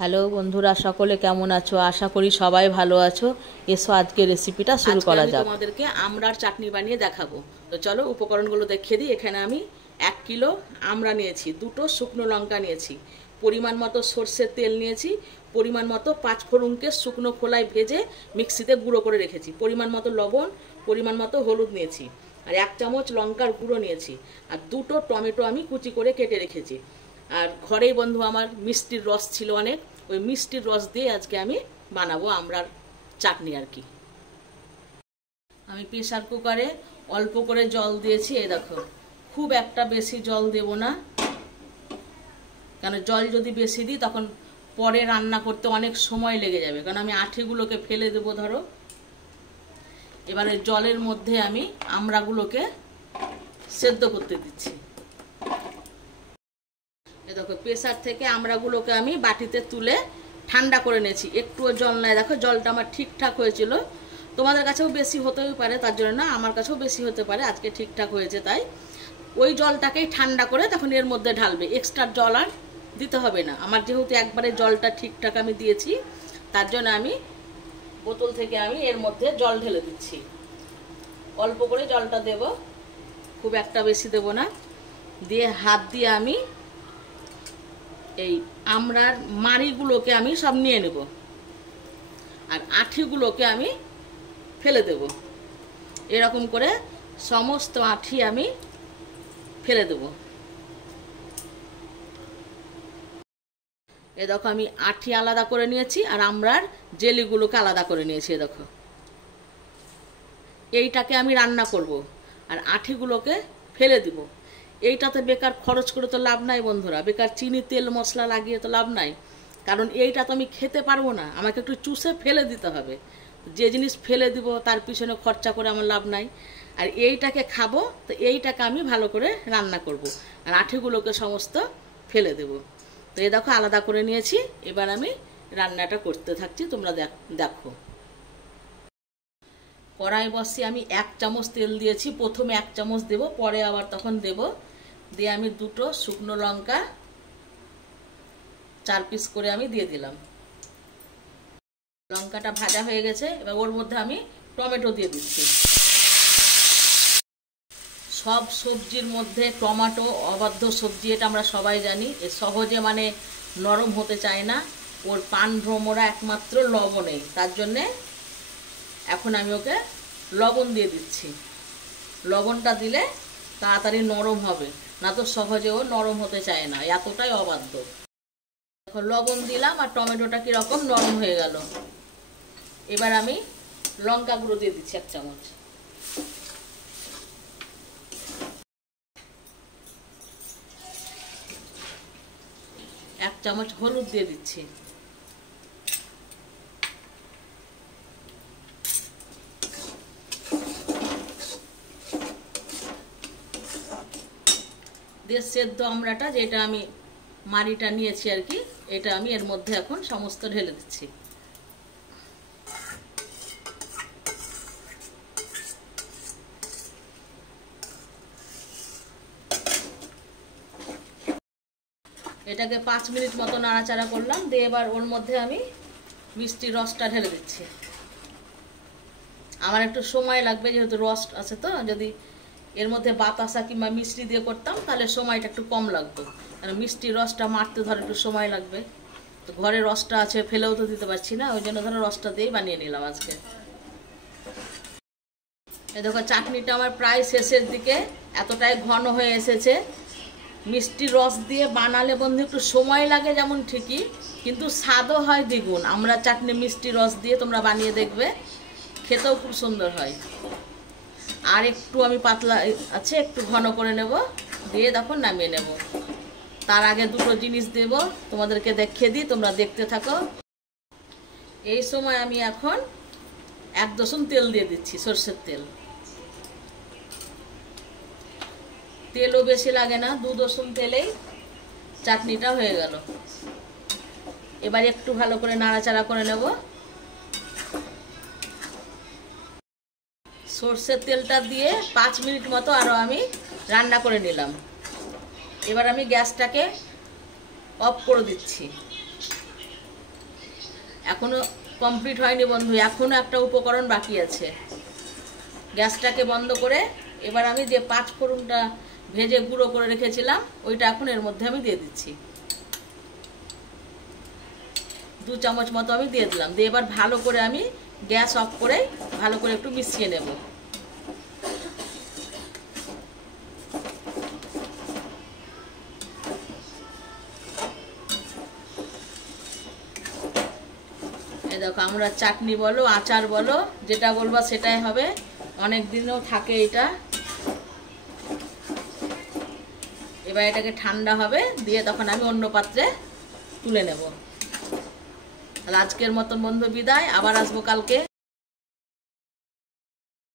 Hello বন্ধুরা, সকলে কেমন আছো? আশা করি সবাই ভালো আছো। এসো আজকে রেসিপিটা শুরু করা যাক। তোমাদেরকে আমড়ার চাটনি বানিয়ে দেখাবো। তো চলো উপকরণগুলো দেখিয়ে দিই। এখানে আমি 1 কিলো আমড়া নিয়েছি, 2টো শুকনো লঙ্কা নিয়েছি, পরিমাণ মতো সর্ষের তেল নিয়েছি, পরিমাণ মতো 5 ফোড়নকে শুকনো খোলায় ভেজে মিক্সিতে গুঁড়ো করে রেখেছি, পরিমাণ মতো লবণ, পরিমাণ মতো হলুদ নিয়েছি, আর 1 চামচ লঙ্কার গুঁড়ো নিয়েছি, আর 2টো টমেটো আমি কুচি করে কেটে রেখেছি। আর ঘরেই বন্ধু আমার মিষ্টির রস ছিল অনেক, ওই মিষ্টির রস দিয়ে আজকে আমি বানাবো আমড়ার চাটনি আর কি। আমি প্রেসার কুকারে অল্প করে জল দিয়েছি। এই দেখো, খুব একটা বেশি জল দেব না, কারণ জল যদি বেশি দিই তখন পরে রান্না করতে অনেক সময় লেগে যাবে, কারণ আমি আঁঠিগুলোকে ফেলে দেবো ধরো। এবারে জলের মধ্যে আমি আমড়াগুলোকে সেদ্ধ করতে দিচ্ছি। এই দেখো, প্রেসার থেকে আমড়াগুলোকে আমি বাটিতে তুলে ঠান্ডা করে নিয়েছি। একটুও জল নাই, দেখো জলটা আমার ঠিকঠাক হয়েছিল। তোমাদের কাছেও বেশি হতেও পারে, তার জন্য না, আমার কাছেও বেশি হতে পারে, আজকে ঠিকঠাক হয়েছে। তাই ওই জলটাকেই ঠান্ডা করে তখন এর মধ্যে ঢালবে, এক্সট্রা জল আর দিতে হবে না। আমার যেহেতু একবারে জলটা ঠিকঠাক আমি দিয়েছি, তার জন্য আমি বোতল থেকে আমি এর মধ্যে জল ঢেলে দিচ্ছি। অল্প করে জলটা দেব, খুব একটা বেশি দেব না। দিয়ে হাত দিয়ে আমি এই আমড়ার মাড়িগুলোকে আমি সব নিয়ে নেব, আর আঁঠিগুলোকে আমি ফেলে দেব। এরকম করে সমস্ত আঁঠি আমি ফেলে দেব। এ দেখো, আমি আঁঠি আলাদা করে নিয়েছি আর আমড়ার জেলিগুলোকে আলাদা করে নিয়েছি। এ দেখো, এইটাকে আমি রান্না করব, আর আঁঠিগুলোকে ফেলে দিব। এইটাতে বেকার খরচ করে তো লাভ নাই বন্ধুরা, বেকার চিনি তেল মশলা লাগিয়ে তো লাভ নাই, কারণ এইটা তো আমি খেতে পারবো না, আমাকে একটু চুষে ফেলে দিতে হবে। যে জিনিস ফেলে দিব তার পিছনে খরচা করে আমার লাভ নাই। আর এইটাকে খাবো, তো এইটাকে আমি ভালো করে রান্না করব, আর আঁঠিগুলোকে সমস্ত ফেলে দেব। তো এই দেখো, আলাদা করে নিয়েছি। এবার আমি রান্নাটা করতে থাকছি, তোমরা দেখো। কড়াই বসিয়ে আমি 1 চামচ তেল দিয়েছি। প্রথমে 1 চামচ দেব, পরে আবার তখন দেব। দিয়ে আমি 2টো শুকনো লঙ্কা 4 পিস করে আমি দিয়ে দিলাম। লঙ্কাটা ভাজা হয়ে গেছে, এবার ওর মধ্যে আমি টমেটো দিয়ে দিচ্ছি। সব সবজির মধ্যে টমেটো অবাধ্য সবজি, এটা আমরা সবাই জানি। এ সহজে মানে নরম হতে চায় না, ওর পান ভ্রমরা একমাত্র লবণে, তার জন্যে এখন আমি ওকে লবণ দিয়ে দিচ্ছি। লবণটা দিলে তাড়াতাড়ি নরম হবে, না তো সহজেও নরম হতে চায় না, এতটাই অবাধ্য। এখন লবণ দিলাম আর টমেটোটা কীরকম নরম হয়ে গেল। এবার আমি লঙ্কা গুঁড়ো দিয়ে দিচ্ছি 1 চামচ। এক চামচ হলুদ দিয়ে দিচ্ছি। দিয়ে সেদ্ধ আমড়াটা, যেটা আমি মাড়িটা নিয়েছি আর কি, এটা আমি এর মধ্যে এখন সমস্ত ঢেলে দিচ্ছি। এটাকে 5 মিনিট মতো নাড়াচাড়া করলাম। দিয়ে এবার ওর মধ্যে আমি মিষ্টির রসটা ঢেলে দিচ্ছি। আমার একটু সময় লাগবে, যেহেতু রস আছে, তো যদি এর মধ্যে বাতাসা কিংবা মিষ্টি দিয়ে করতাম তাহলে সময়টা একটু কম লাগতো, কারণ মিষ্টির রসটা মারতে ধর একটু সময় লাগবে। তো ঘরে রসটা আছে, ফেলেও তো দিতে পারছি না, ওই জন্য ধরো রসটা দিয়েই বানিয়ে নিলাম আজকে। এই দেখো, চাটনিটা আমার প্রায় শেষের দিকে, এতটাই ঘন হয়ে এসেছে। মিষ্টির রস দিয়ে বানালে বন্ধু একটু সময় লাগে যেমন ঠিকই, কিন্তু স্বাদও হয় দ্বিগুণ। আমরা চাটনি মিষ্টি রস দিয়ে তোমরা বানিয়ে দেখবে, খেতেও খুব সুন্দর হয়। আর একটু আমি পাতলা আছে, একটু ঘন করে নেব, দিয়ে তখন নামিয়ে নেব। তার আগে 2টো জিনিস দেব, তোমাদেরকে দেখিয়ে দিই, তোমরা দেখতে থাকো। এই সময় আমি এখন 1 দশম তেল দিয়ে দিচ্ছি, সরষের তেল। তেলও বেশি লাগে না, 2 দশম তেলেই চাটনিটা হয়ে গেল। এবার একটু ভালো করে নাড়াচাড়া করে নেব। সরষের তেলটা দিয়ে 5 মিনিট মতো আরও আমি রান্না করে নিলাম। এবার আমি গ্যাসটাকে অফ করে দিচ্ছি। এখনো কমপ্লিট হয়নি বন্ধু, এখনো একটা উপকরণ বাকি আছে। গ্যাসটাকে বন্ধ করে এবার আমি যে 5 ফোড়নটা ভেজে গুঁড়ো করে রেখেছিলাম ওইটা এখন এর মধ্যে আমি দিয়ে দিচ্ছি। 2 চামচ মতো আমি দিয়ে দিলাম। দিয়ে এবার ভালো করে আমি গ্যাস অফ করে ভালো করে একটু মিশিয়ে নেব। এই দেখো আমরা চাটনি বলো আচার বলো যেটা বলবা সেটাই হবে, অনেক দিনও থাকে এটা। এবার এটাকে ঠান্ডা হবে, দিয়ে তখন আমি অন্য পাত্রে তুলে নেব। তাহলে আজকের মতন বন্ধু বিদায়, আবার আসবো কালকে।